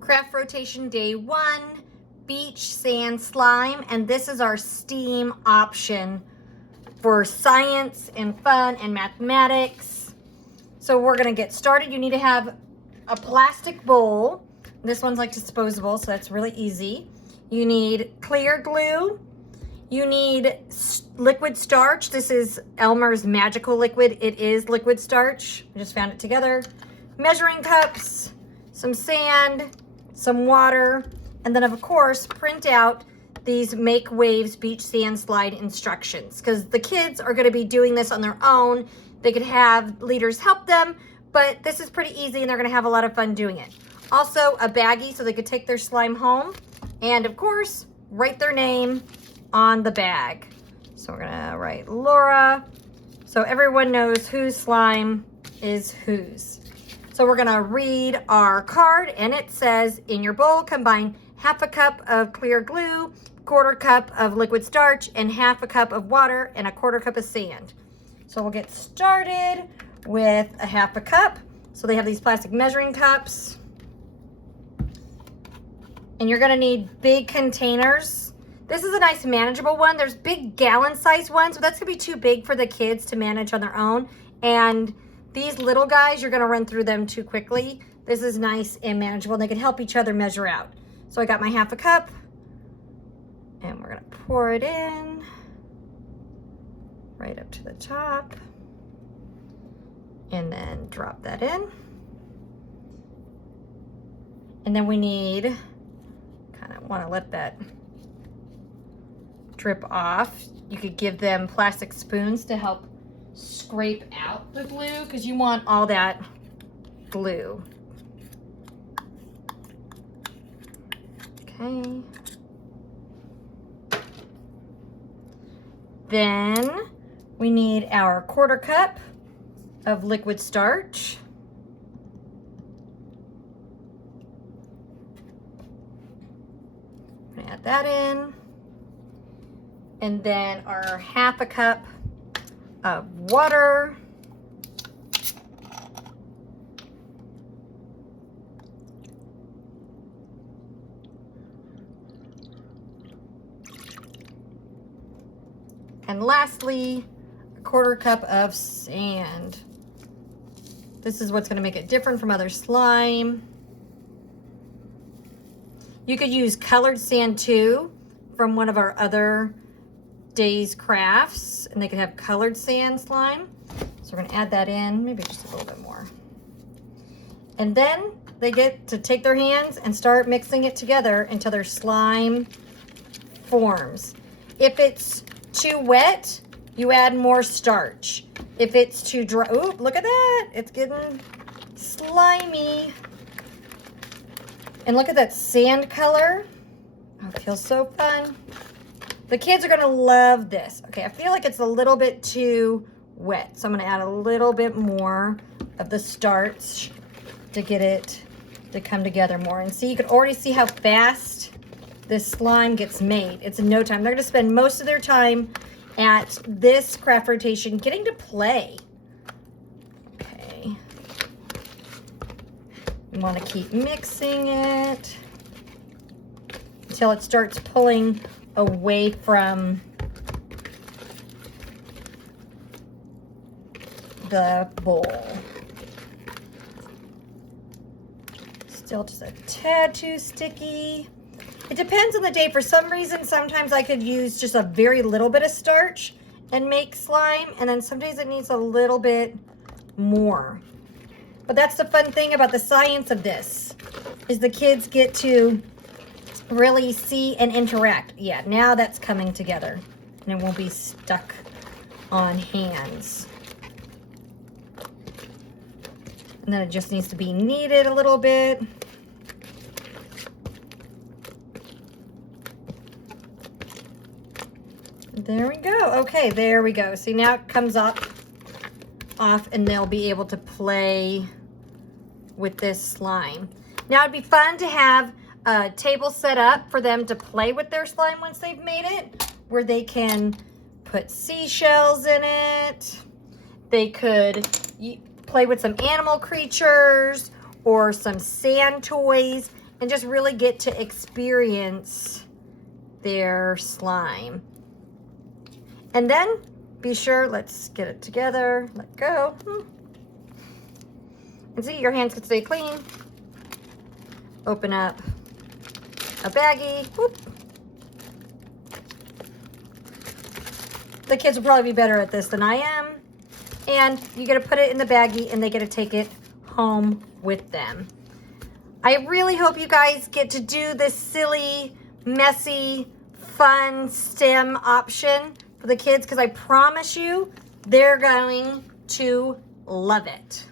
Craft Rotation Day 1 Beach Sand Slime, and this is our STEAM option for science and fun and mathematics. So we're gonna get started. You need to have a plastic bowl. This one's like disposable, so that's really easy. You need clear glue. You need liquid starch. This is Elmer's Magical Liquid. It is liquid starch. I just found it together. Measuring cups, some sand, some water, and then of course print out these Make Waves Beach Sand Slide instructions, because the kids are going to be doing this on their own. They could have leaders help them, but this is pretty easy and they're going to have a lot of fun doing it. Also a baggie so they could take their slime home, and of course write their name on the bag. So we're going to write Laura so everyone knows whose slime is whose. So we're going to read our card, and it says, in your bowl combine half a cup of clear glue, quarter cup of liquid starch, and half a cup of water, and a quarter cup of sand. So we'll get started with a half a cup. So they have these plastic measuring cups. And you're gonna need big containers. This is a nice manageable one. There's big gallon size ones, but that's gonna be too big for the kids to manage on their own. And these little guys, you're gonna run through them too quickly. This is nice and manageable, and they can help each other measure out. So I got my half a cup, and we're gonna pour it in right up to the top, and then drop that in. And then we need, kind of wanna let that drip off. You could give them plastic spoons to help scrape out the glue, because you want all that glue. Okay. Then we need our quarter cup of liquid starch. I'm gonna add that in. And then our half a cup of water. And lastly, a quarter cup of sand. This is what's gonna make it different from other slime. You could use colored sand too from one of our other Day's crafts, and they could have colored sand slime. So we're gonna add that in, maybe just a little bit more. And then they get to take their hands and start mixing it together until their slime forms. If it's too wet, you add more starch. If it's too dry, oh, look at that. It's getting slimy. And look at that sand color. Oh, it feels so fun. The kids are gonna love this. Okay, I feel like it's a little bit too wet, so I'm gonna add a little bit more of the starch to get it to come together more. And see, you can already see how fast this slime gets made. It's in no time. They're gonna spend most of their time at this craft rotation getting to play. Okay. You wanna keep mixing it until it starts pulling away from the bowl. Still just a tad too sticky. It depends on the day. For some reason, sometimes I could use just a very little bit of starch and make slime, and then some days it needs a little bit more. But that's the fun thing about the science of this, is the kids get to really see and interact. Yeah, now that's coming together, and it won't be stuck on hands. And then it just needs to be kneaded a little bit. There we go. Okay, there we go. See, now it comes off, and they'll be able to play with this slime. Now it'd be fun to have a table set up for them to play with their slime once they've made it, where they can put seashells in it. They could play with some animal creatures or some sand toys and just really get to experience their slime. And then be sure, let's get it together, let go. And see, your hands can stay clean. Open up a baggie. Whoop. The kids will probably be better at this than I am. And you get to put it in the baggie and they get to take it home with them. I really hope you guys get to do this silly, messy, fun STEM option for the kids, because I promise you they're going to love it.